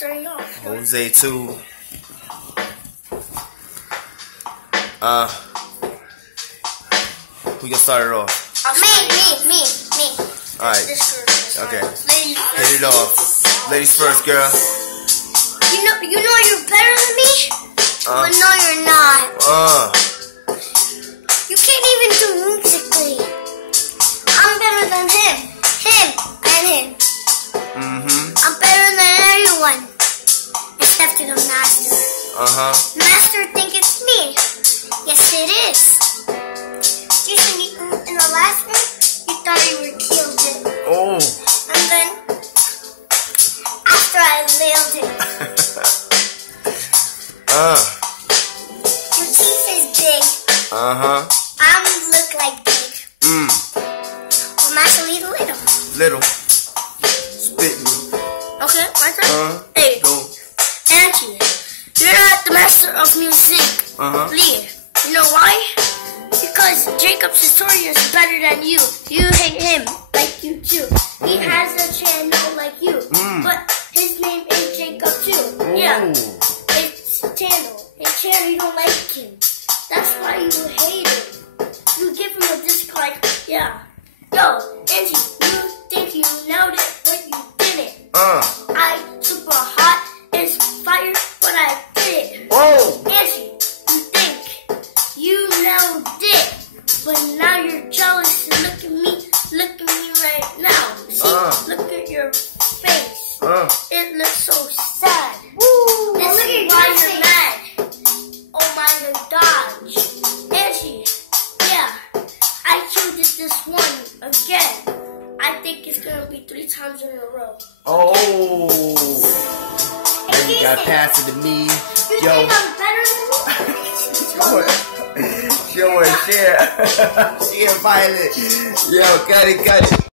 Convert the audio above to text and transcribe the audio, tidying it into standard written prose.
starting off? Jose 2. Who gonna start it off? Me. Alright. Okay. Hit it off. Ladies first, girl. You know you're better than me? But no, you're not. You can't even do musically. I'm better than him. I'm better than everyone. Except for the master. Master think it's me. Yes, it is. Jason, in the last one, you thought you were killed it. Oh. And then, after I nailed it. Your teeth is big. I'm look like big. Well, Master Lee little. Little. Spitting. Okay, my turn? Hey, Go. Angie, you're not the master of music. Lee, you know why? Because Jacob Sartorius is better than you. You hate him like you too. He has a channel like you. But his name is Jacob too. Yeah. It's channel. His channel, you don't like him. That's why you hate him. You give him a dislike. Yeah. Yo, Angie, you think you nailed it, but you didn't. I super hot and fire, but I did it. Oh. Angie, you think you nailed it, but now you're jealous and look at me right now. See, look at your face. It looks so sad. This is why you're mad. Oh my God, Angie, yeah, I killed this one again. I think it's gonna be 3 times in a row. Oh. Then you gotta pass it to me. You Yo. think I'm better than you? Show her share. Share Violet. Yo, cut it.